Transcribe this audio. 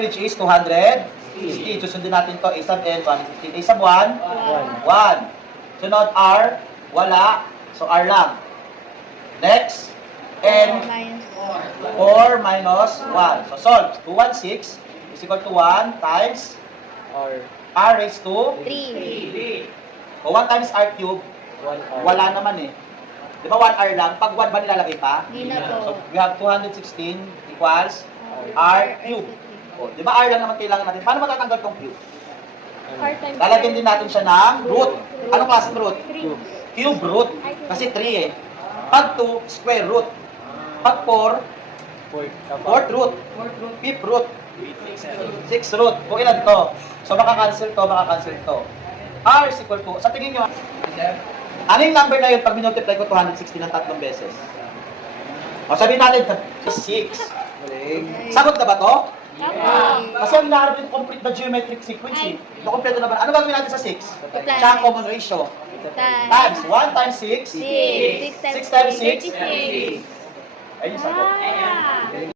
which is 260. Susundin natin to. A sub n, 115. A sub 1, 1. Sunod R, wala. So R lang. Next, n, 4 minus 1. So solve. 216 is equal to 1 times R raised to 3. O 1 times R cube, wala naman eh. Di ba 1 R lang? Pag 1 ba nilalagay pa? Di na So po. we have 216 equals R cube. O, di ba R lang naman kailangan natin? Paano matatanggal tong cube? Lalagyan din natin siya ng root. Anong klaseng root? Cube root. Kasi 3 eh. Pag 2, square root. Pag 4, fourth root. Fifth root. Sixth root. Kung ilan to? So makakancel to, makakancel to. R is equal to, sa tingin nyo, ano yung number na yun pag minultiply ko 260 ng 3 beses? O sabihin natin, 6. Sagot na ba to? Kasi ang hinaharap yung complete na geometric sequence eh. Ito kompleto na ba? Ano gagawin natin sa 6? Siya ang common ratio. Times 1 times 6. 6 times 6. Ayun yung sagot.